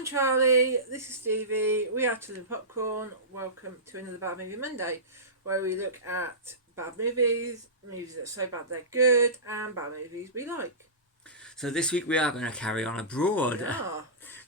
I'm Charlie, this is Stevie, we are Children Popcorn. Welcome to another Bad Movie Monday, where we look at bad movies, movies that are so bad they're good, and bad movies we like. So this week we are going to carry on abroad. Yeah.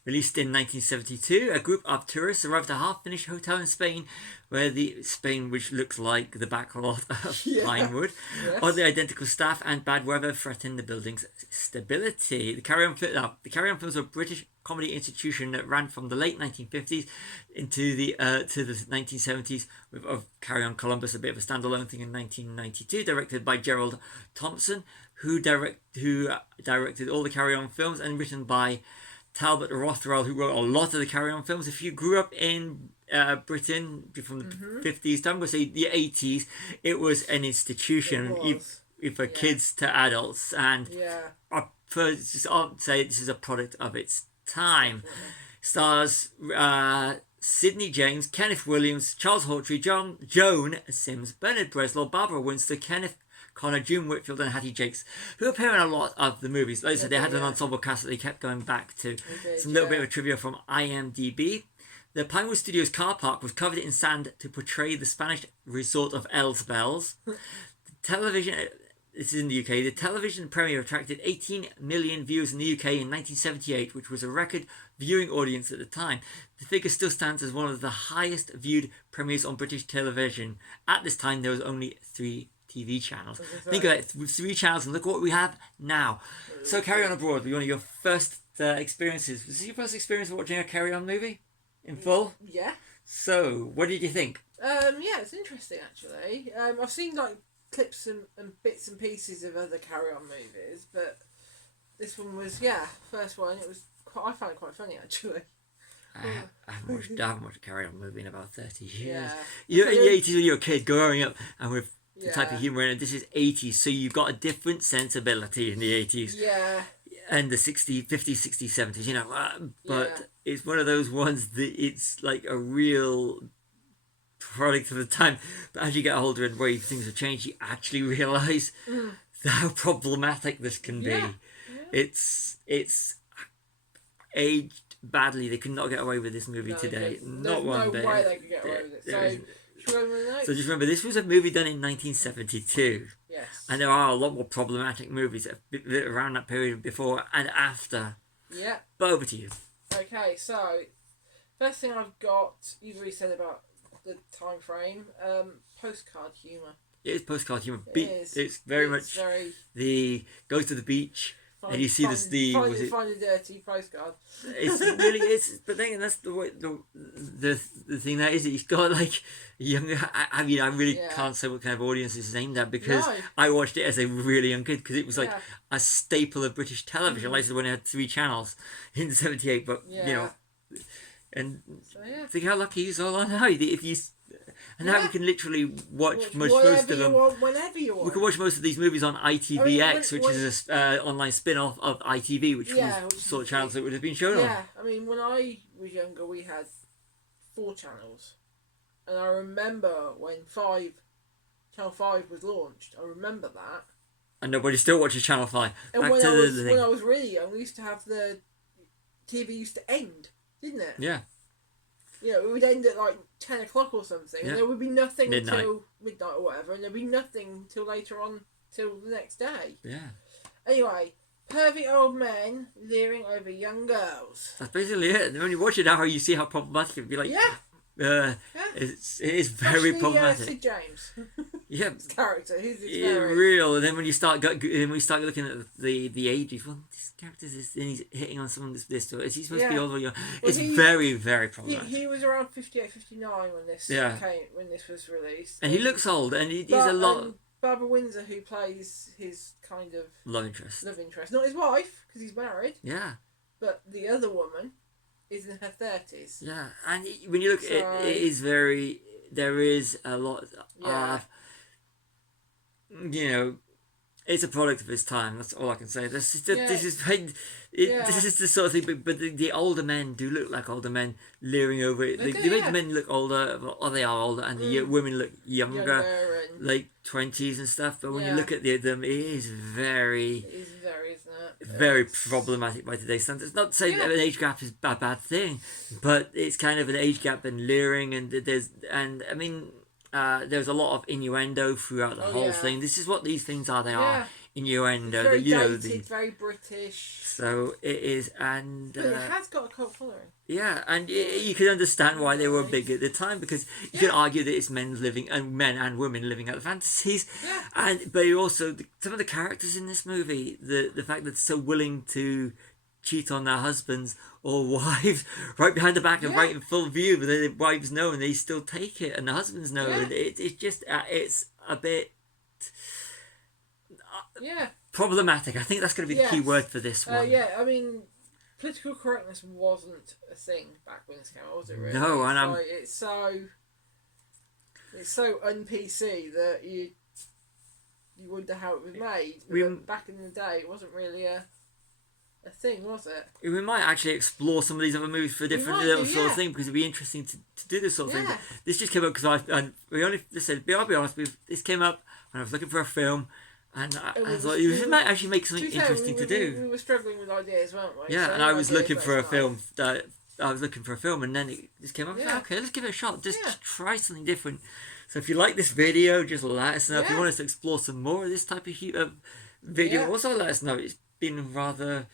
Released in 1972, a group of tourists arrived at a half-finished hotel in Spain, which looks like the backlot of Pinewood. Yes. Oddly identical staff and bad weather threatened the building's stability. The Carry On films are a British comedy institution that ran from the late 1950s into the to the 1970s, with Carry On Columbus, a bit of a standalone thing in 1992, directed by Gerald Thompson, who directed all the Carry On films, and written by Talbot Rothwell, who wrote a lot of the Carry On films. If you grew up in Britain from the 50s, I'm going to say the 80s, it was an institution for kids to adults. And I'll say this is a product of its time. Stars Sidney James, Kenneth Williams, Charles Hawtrey, Joan Sims, Bernard Bresslaw, Barbara Windsor, Kenneth Connor, June Whitfield and Hattie Jakes, who appear in a lot of the movies. Like I said, they had an ensemble cast that they kept going back to. Some little bit of trivia from IMDb. The Pinewood Studios car park was covered in sand to portray the Spanish resort of Els Bells. This is in the UK. The television premiere attracted 18 million viewers in the UK in 1978, which was a record viewing audience at the time. The figure still stands as one of the highest viewed premieres on British television. At this time, there was only 3 TV channels. Think of it, 3 channels, and look what we have now. So Carry On Abroad, one of your first experiences. Was this your first experience of watching a Carry On movie in full? Yeah. So, what did you think? Yeah, it's interesting actually. I've seen like clips and bits and pieces of other Carry On movies, but this one was first one. I found it quite funny actually. I haven't watched a Carry On movie in about 30 years. Yeah. You're in the 80s when you're a kid growing up, and with the type of humour in it, this is 80s, so you've got a different sensibility in the 80s. Yeah. And the 60s, 50s, 60s, 70s, you know. But it's one of those ones that it's like a real product of the time. But as you get older and way things have changed, you actually realise how problematic this can be. Yeah. It's aged badly. They could not get away with this movie today. Not one bit. There's no way they could get away with it. So just remember, this was a movie done in 1972. Yes. And there are a lot more problematic movies around that period before and after. Yeah. But over to you. Okay, so first thing I've got, you've already said about the time frame, postcard humour. It is postcard humour. It's very much the goes to the beach. And you see find a dirty postcard. It's really is, but then that's the way the thing that is. It's got like younger. I mean, I really can't say what kind of audience this is aimed at, because I watched it as a really young kid, because it was like a staple of British television. Like when it had 3 channels in '78, but you know, and think how lucky you are now. If you. And now we can literally watch most of them. Whenever you want. We can watch most of these movies on ITVX, which is an online spin-off of ITV, which was sort of channels that would have been shown on. Yeah, I mean, when I was younger, we had 4 channels. And I remember when Channel 5 was launched. I remember that. And nobody still watches Channel 5. And when I was really young, we used to have the TV used to end, didn't it? Yeah. You know, it would end at like 10 o'clock or something, and there would be nothing until midnight or whatever, and there'd be nothing till later on, till the next day. Yeah. Anyway, pervy old men leering over young girls. That's basically it. And when you watch it now, you see how problematic it would be. Like, it is very problematic. Sid James. His character, real. And then when you start looking at the ages, well, this character is, and he's hitting on someone this. Is he supposed to be older or young? It's very, very problematic. He was around 58, 59 when this when this was released. And he looks old, and he's a lot. Barbara Windsor, who plays his kind of love interest, not his wife, because he's married. Yeah. But the other woman is in her 30s. Yeah, and when you look at it, it is very. There is a lot of. You know, it's a product of its time. That's all I can say. This is the sort of thing. But the older men do look like older men leering over it. They make the men look older, or they are older, and the women look younger like 20s and stuff. But when you look at them, it is very. It is very, isn't it? very problematic by today's standards. Not to say that an age gap is a bad thing, but it's kind of an age gap and leering, and I mean, there's a lot of innuendo throughout the whole thing. This is what these things are. They are innuendo. It's very dated, very British. So it is, and but it has got a cult following. Yeah, and you can understand why they were big at the time, because you can argue that it's men and women living out the fantasies. Yeah. But also some of the characters in this movie, the fact that they're so willing to cheat on their husbands or wives right behind the back and right in full view, but the wives know and they still take it, and the husbands know, and it's just it's a bit problematic. I think that's going to be the key word for this one. I mean, political correctness wasn't a thing back when this came out, was it? Really? No, and it's so un-PC that you wonder how it was made. But back in the day, it wasn't really a thing, was it? We might actually explore some of these other movies for a different sort of thing, because it'd be interesting to do this sort of thing. But this just came up because I'll be honest, this came up when I was looking for a film. And I thought it might actually make something interesting to do. We were struggling with ideas, weren't we? Yeah, and I was looking for a film. I was looking for a film, and then it just came up. Yeah. Okay, let's give it a shot. Just try something different. So if you like this video, just let us know. If you want us to explore some more of this type of video, also let us know. It's been rather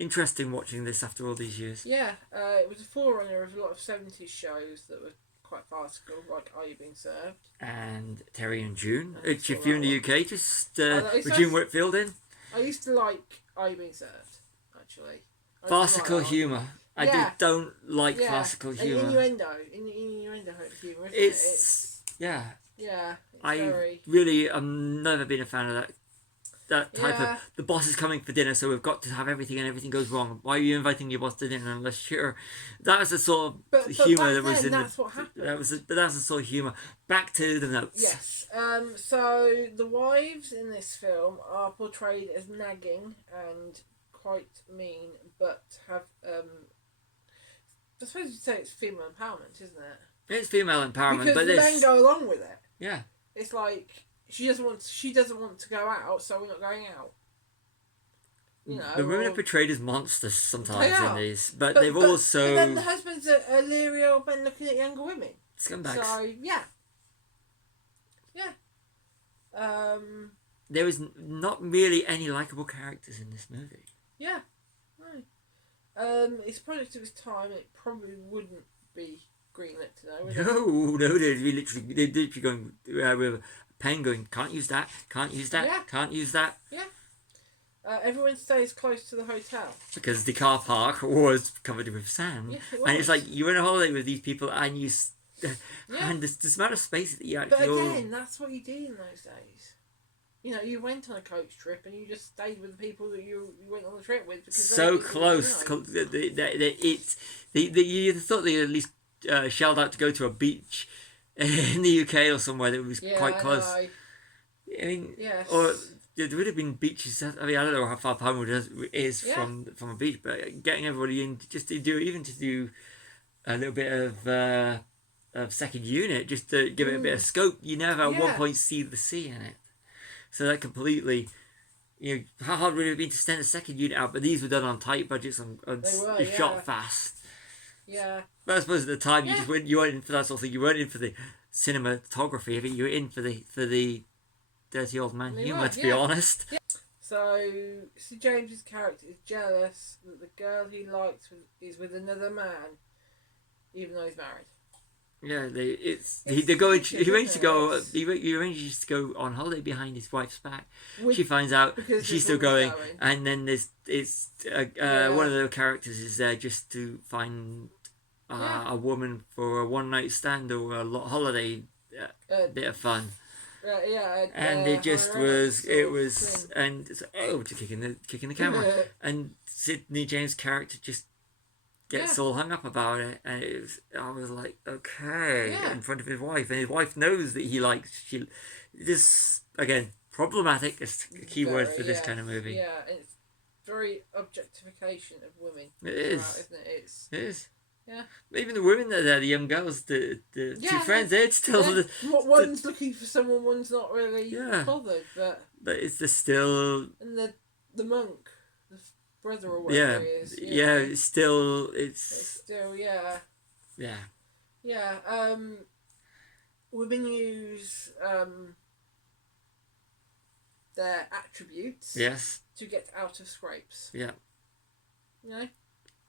interesting watching this after all these years. Yeah, it was a forerunner of a lot of 70s shows that were quite farcical, like Are You Being Served? And Terry and June. If you're in the UK, just June Whitfield in. I used to like Are You Being Served, actually. Farcical humour. I don't like farcical humour. Innuendo humour, isn't it? Yeah. Yeah. I'm never been a fan of that type of, the boss is coming for dinner, so we've got to have everything, and everything goes wrong. Why are you inviting your boss to dinner unless you're... That was the sort of humour that was in that's what happened. That was the sort of humour. Back to the notes. Yes. So the wives in this film are portrayed as nagging and quite mean, but have I suppose you'd say it's female empowerment, isn't it? It's female empowerment, because but men go along with it. Yeah. It's like she doesn't want to go out, so we're not going out. You know, the women are portrayed as monsters sometimes in these, but they've also. But then the husbands are leery of men looking at younger women. Scumbags. So yeah. There was not really any likable characters in this movie. Yeah. No. It's a product of its time. It probably wouldn't be greenlit today. No, they'd literally going with a pen going, can't use that, can't use that, can't use that. Yeah. Everyone stays close to the hotel. Because the car park was covered with sand. Yes, it was. And it's like, you're on a holiday with these people and you... And the amount of space that you actually... But again, that's what you did in those days. You know, you went on a coach trip and you just stayed with the people that you went on the trip with. Because so close. You thought they at least shelled out to go to a beach in the UK or somewhere that was quite close. I mean, or there would have been beaches. I mean, I don't know how far Palmwood is from a beach, but getting everybody in just to do a little bit of second unit, just to give it a bit of scope. You never at one point see the sea in it, so that completely. You know, how hard would it have been to send a second unit out? But these were done on tight budgets and shot fast. Yeah. But I suppose at the time you weren't in for that sort of thing. You weren't in for the cinematography of it. You were in for the dirty old man humour, to be honest. Yeah. So James's character is jealous that the girl he likes is with another man, even though he's married. Yeah, he arranges to go on holiday behind his wife's back. She finds out she's still going, and then one of the characters is there just to find a woman for a one night stand or a holiday bit of fun. And it just was to kicking the camera, and Sidney James' character just gets all hung up about it, and I was like, okay, in front of his wife, and his wife knows that he likes. This again problematic is a key word for this kind of movie. Yeah, it's very objectification of women. It is, isn't it? It is. Yeah. Even the women that are there, the young girls, the two friends, they're still. One's looking for someone, one's not really bothered, but it's still. And the monk, the brother or whatever he is. It's still It's still yeah. Yeah. Women use their attributes Yes. to get out of scrapes. Yeah. You know?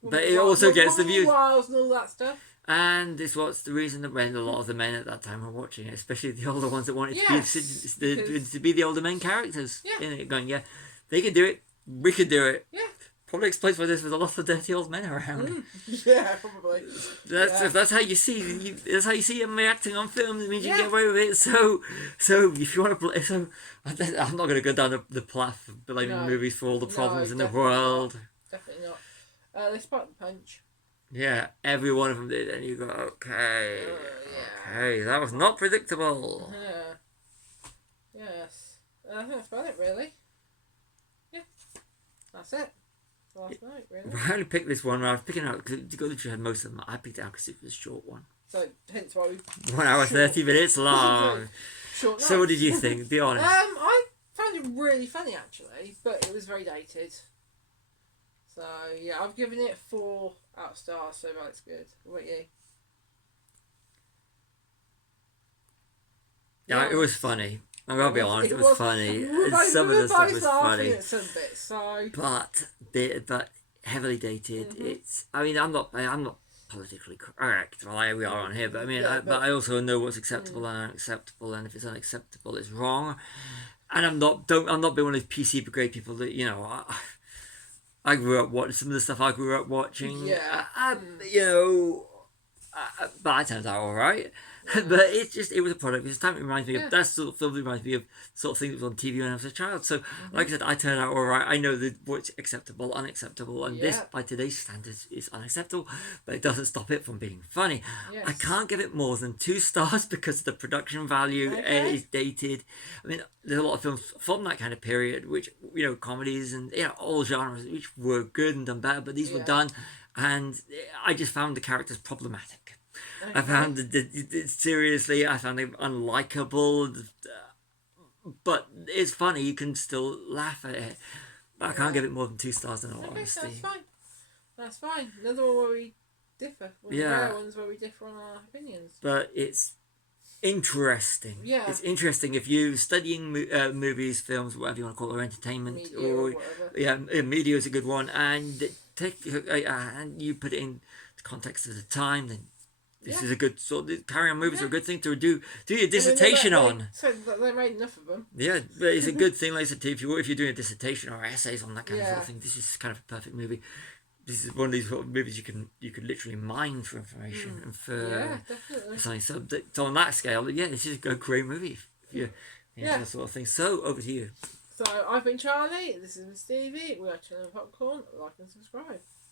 But it also gets the view. Wiles and all that stuff. And this was the reason that when a lot of the men at that time were watching it, especially the older ones that wanted to be the older men characters in it, going, they could do it, we could do it. Yeah. Probably explains why there's a lot of dirty old men around. Yeah, probably. If that's how you see, that's how you see them reacting on film. It means you can get away with it. So if you want to play, I'm not going to go down the path of blaming movies for all the problems in the world. Definitely not. They sparked the punch. Yeah, every one of them did, and you go, okay, that was not predictable. Yeah. Yes. I think that's about it, really. Yeah. That's it. Last night, really. I only picked this one. I was picking out because you literally had most of them. I picked it out because it was a short one. So hence why we. 1 hour 30 minutes long. Short night. So what did you think? Be honest. I found it really funny actually, but it was very dated. So yeah, I've given it 4 out of stars. So that's good. What about you? Yeah, it was funny. I'm gonna be honest, it was funny. Some of the stuff was funny. funny. Some bits, so. But heavily dated. It's. I mean, I'm not politically correct. Well, we are on here, but I mean, but I also know what's acceptable and unacceptable, and if it's unacceptable, it's wrong. And I'm not being one of those PC brigade people that I grew up watching some of the stuff I grew up watching. Yeah. But I turned out all right. But it was a product. It's time it reminds me of that sort of film. It reminds me of sort of thing that was on TV when I was a child. So, like I said, I turned out all right. I know that what's acceptable, unacceptable, and this by today's standards is unacceptable. But it doesn't stop it from being funny. Yes. I can't give it more than 2 stars because the production value is dated. I mean, there's a lot of films from that kind of period, which comedies and all genres, which were good and done better, but these were done, and I just found the characters problematic. I found seriously, I found them unlikable, but it's funny. You can still laugh at it, but I can't give it more than 2 stars in all honesty. That's fine. Another one where we differ. One of the rare ones where we differ on our opinions. But it's interesting. Yeah, it's interesting if you're studying movies, films, whatever you want to call it, or entertainment, media or media is a good one, and and you put it in the context of the time, then. This is a good carry on movies are a good thing to do your dissertation on. So they made enough of them. Yeah, but it's a good thing, like I said, if you're doing a dissertation or essays on that kind of sort of thing, this is kind of a perfect movie. This is one of these sort of movies you could literally mine for information and for definitely. So on that scale, this is a great movie. That sort of thing. So over to you. So I've been Charlie. This has been Stevie. We are Chilling Popcorn. Like and subscribe.